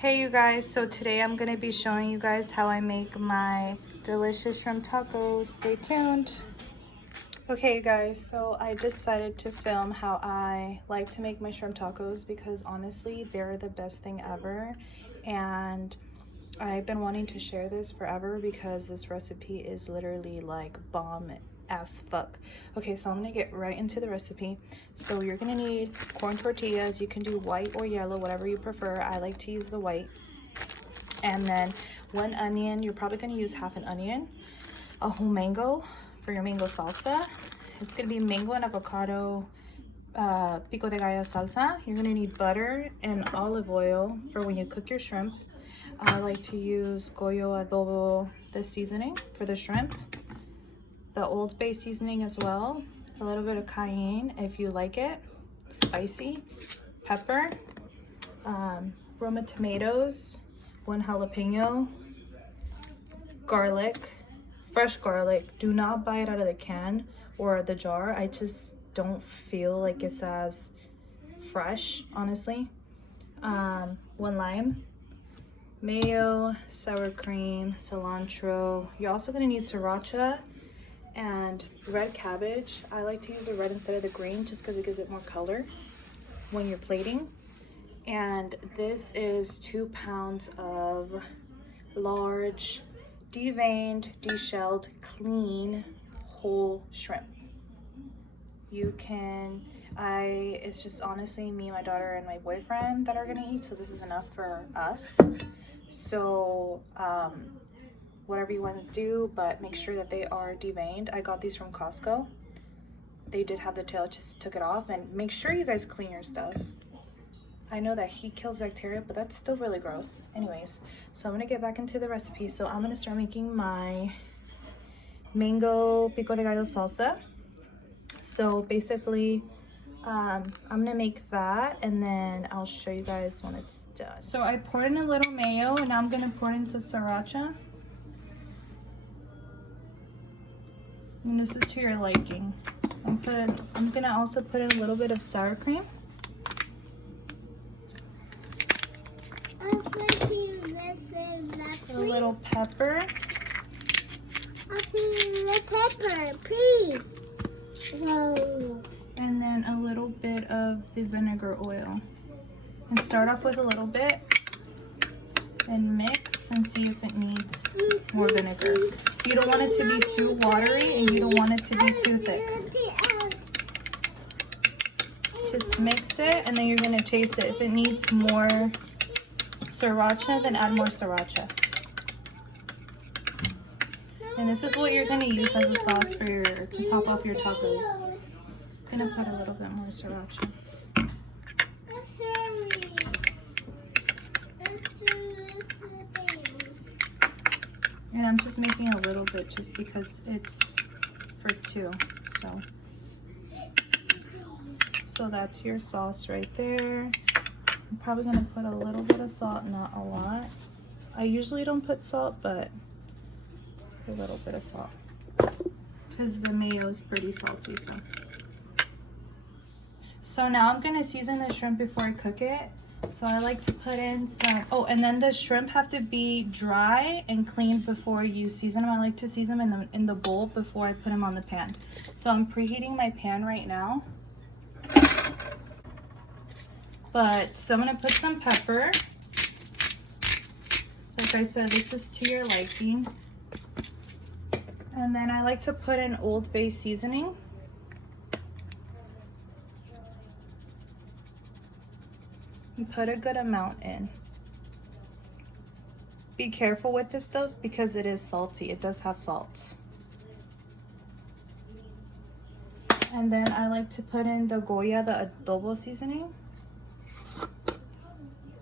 Hey you guys, so today I'm going to be showing you guys how I make my delicious shrimp tacos. Stay tuned. Okay you guys, so I decided to film how I like to make my shrimp tacos because honestly they're the best thing ever, and I've been wanting to share this forever because this recipe is literally like bomb as fuck. Okay, so I'm gonna get right into the recipe. So you're gonna need corn tortillas. You can do white or yellow, whatever you prefer. I like to use the white. And then 1 onion. You're probably gonna use half an onion. A whole mango for your mango salsa. It's gonna be mango and avocado pico de gallo salsa. You're gonna need butter and olive oil for when you cook your shrimp. I like to use Goyo Adobo, the seasoning for the shrimp. The Old Bay seasoning as well. A little bit of cayenne if you like it. Spicy. Pepper. Roma tomatoes. 1 jalapeno. Garlic. Fresh garlic. Do not buy it out of the can or the jar. I just don't feel like it's as fresh, honestly. 1 lime. Mayo, sour cream, cilantro. You're also going to need sriracha and red cabbage. I like to use the red instead of the green just because it gives it more color when you're plating. And this is 2 pounds of large, deveined, deshelled, clean, whole shrimp. You can, it's just honestly me, my daughter, and my boyfriend that are gonna eat, so this is enough for us. So whatever you want to do, but make sure that they are deveined. I got these from Costco. They did have the tail, just took it off. And make sure you guys clean your stuff. I know that heat kills bacteria, but that's still really gross. Anyways, so I'm gonna get back into the recipe. So I'm gonna start making my mango pico de gallo salsa. So basically I'm gonna make that and then I'll show you guys when it's done. So I poured in a little mayo and now I'm gonna pour it into sriracha. And this is to your liking. I'm gonna also put in a little bit of sour cream. A little pepper. Pepper, please. Whoa. And then a little bit of the vinegar oil. And start off with a little bit and mix and see if it needs more vinegar. You don't want it to be too watery and you don't want it to be too thick. Just mix it and then you're gonna taste it. If it needs more sriracha, then add more sriracha. And this is what you're gonna use as a sauce for to top off your tacos. I'm gonna put a little bit more sriracha. And I'm just making a little bit just because it's for 2. So that's your sauce right there. I'm probably gonna put a little bit of salt, not a lot. I usually don't put salt, but a little bit of salt because the mayo is pretty salty. So now I'm gonna season the shrimp before I cook it. So I like to put in some, and then the shrimp have to be dry and clean before you season them. I like to season them in the bowl before I put them on the pan. So I'm preheating my pan right now. So I'm gonna put some pepper. Like I said, this is to your liking. And then I like to put in Old Bay seasoning. And put a good amount in. Be careful with this stuff because it is salty. It does have salt. And then I like to put in the Goya, the adobo seasoning.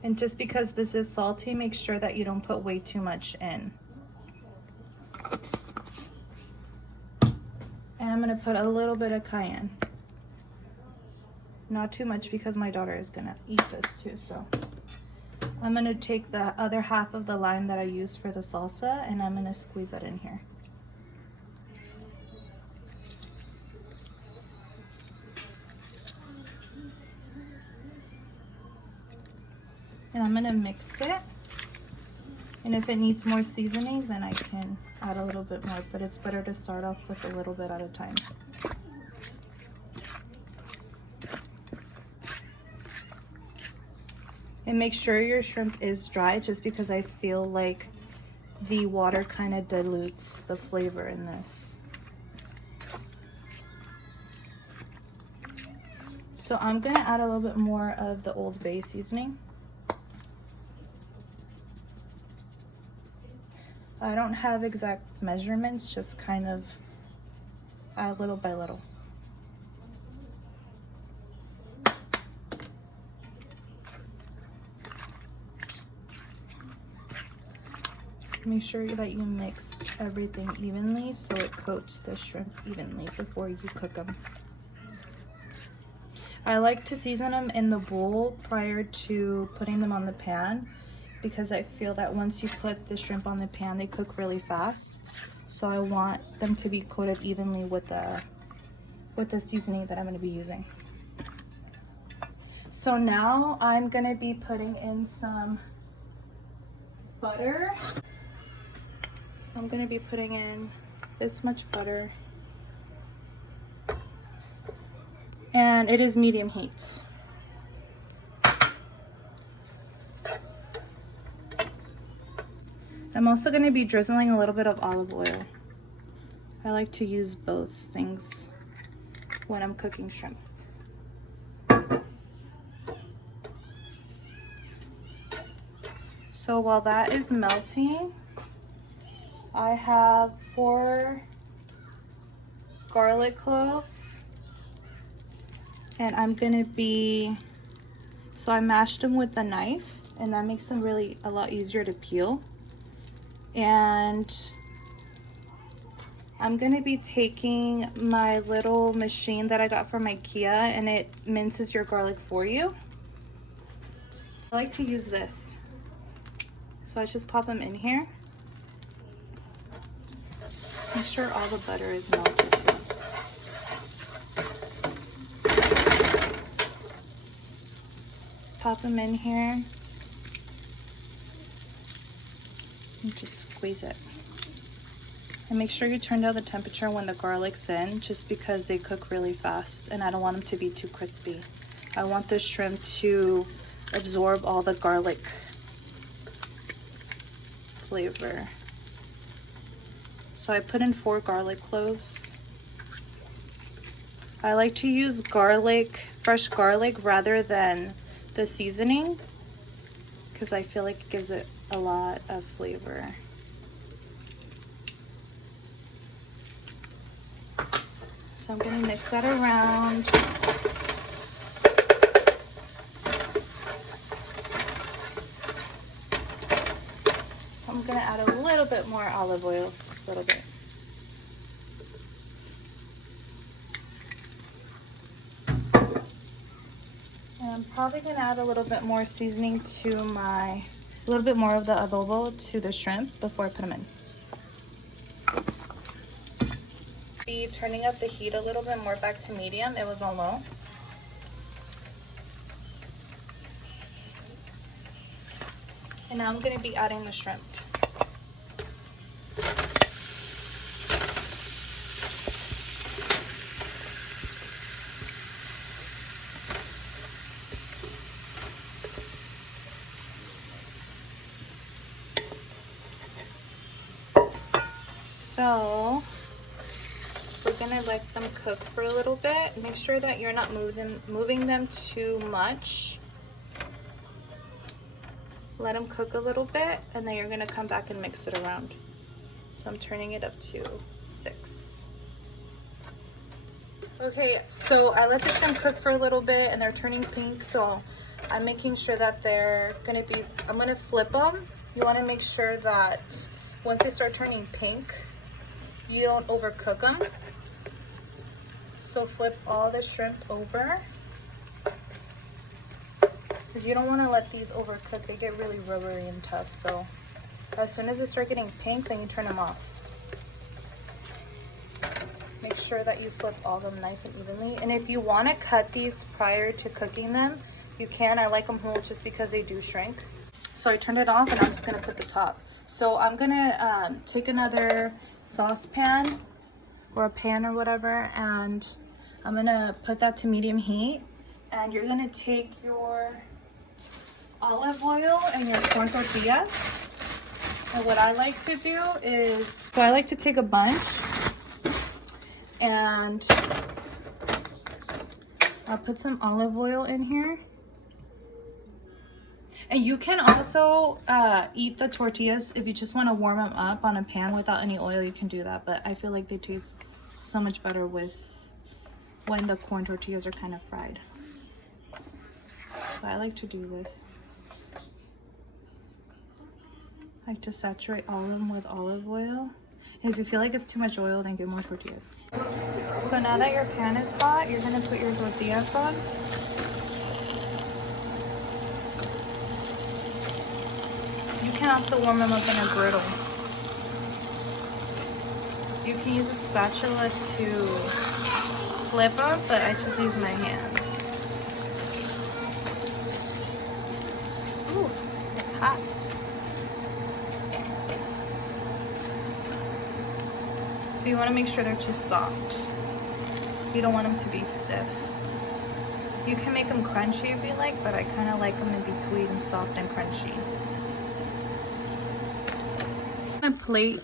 And just because this is salty, make sure that you don't put way too much in. And I'm gonna put a little bit of cayenne. Not too much because my daughter is gonna eat this too, so. I'm gonna take the other half of the lime that I used for the salsa and I'm gonna squeeze that in here. And I'm gonna mix it. And if it needs more seasoning, then I can add a little bit more, but it's better to start off with a little bit at a time. And make sure your shrimp is dry, just because I feel like the water kind of dilutes the flavor in this. So I'm gonna add a little bit more of the Old Bay seasoning. I don't have exact measurements, just kind of add little by little. Make sure that you mix everything evenly so it coats the shrimp evenly before you cook them. I like to season them in the bowl prior to putting them on the pan, because I feel that once you put the shrimp on the pan, they cook really fast. So I want them to be coated evenly with the seasoning that I'm going to be using. So now I'm going to be putting in some butter. I'm going to be putting in this much butter. And it is medium heat. I'm also going to be drizzling a little bit of olive oil. I like to use both things when I'm cooking shrimp. So while that is melting, I have 4 garlic cloves. And I'm gonna so I mashed them with a knife, and that makes them really a lot easier to peel. And I'm gonna be taking my little machine that I got from IKEA, and it minces your garlic for you. I like to use this. So I just pop them in here. Make sure all the butter is melted too. Pop them in here and just squeeze it. And make sure you turn down the temperature when the garlic's in, just because they cook really fast and I don't want them to be too crispy. I want the shrimp to absorb all the garlic flavor. So I put in 4 garlic cloves. I like to use fresh garlic rather than the seasoning, because I feel like it gives it a lot of flavor. So I'm gonna mix that around. I'm gonna add a little bit more olive oil, just a little bit. I'm probably gonna add a little bit more seasoning to a little bit more of the adobo to the shrimp before I put them in. Be turning up the heat a little bit more back to medium. It was on low. And now I'm gonna be adding the shrimp. So we're gonna let them cook for a little bit. Make sure that you're not moving them too much. Let them cook a little bit, and then you're gonna come back and mix it around. So I'm turning it up to 6. Okay, so I let the shrimp cook for a little bit and they're turning pink, so I'm making sure that I'm gonna flip them. You wanna make sure that once they start turning pink, you don't overcook them. So flip all the shrimp over, because you don't want to let these overcook. They get really rubbery and tough. So as soon as they start getting pink, then you turn them off. Make sure that you flip all of them nice and evenly. And if you want to cut these prior to cooking them, You can. I like them whole just because they do shrink. So I turned it off and I'm just gonna put the top. So I'm gonna take another saucepan or a pan or whatever, and I'm gonna put that to medium heat. And you're gonna take your olive oil and your corn tortillas. And what I like to do is, so I like to take a bunch and I'll put some olive oil in here. And you can also eat the tortillas if you just want to warm them up on a pan without any oil. You can do that, but I feel like they taste so much better with when the corn tortillas are kind of fried. So I like to do this. I like to saturate all of them with olive oil. And if you feel like it's too much oil, then get more tortillas. So now that your pan is hot, you're gonna put your tortillas on. You can also warm them up in a griddle. You can use a spatula to flip them, but I just use my hands. Ooh, it's hot. So you want to make sure they're just soft. You don't want them to be stiff. You can make them crunchy if you like, but I kind of like them in between soft and crunchy. Plate.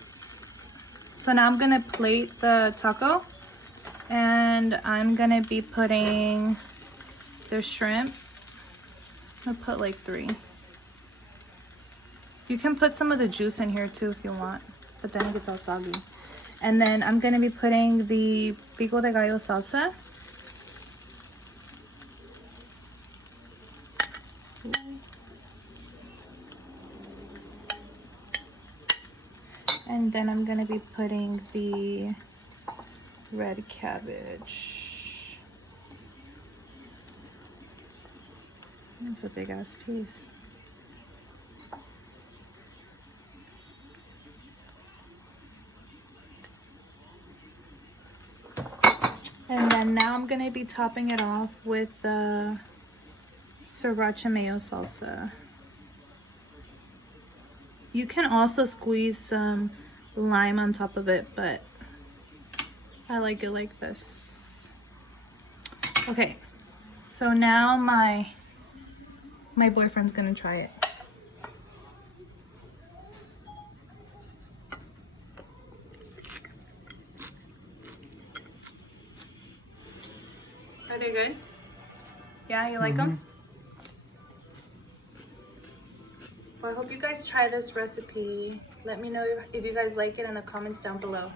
So now I'm gonna plate the taco, and I'm gonna be putting the shrimp. I'm gonna put like 3. You can put some of the juice in here too if you want, but then it gets all soggy. And then I'm gonna be putting the pico de gallo salsa. And then I'm gonna be putting the red cabbage. It's a big ass piece. And then now I'm gonna be topping it off with the sriracha mayo salsa. You can also squeeze some lime on top of it, but I like it like this. Okay, so now my boyfriend's gonna try it. Are they good? Yeah, you like them? Well, I hope you guys try this recipe. Let me know if you guys like it in the comments down below.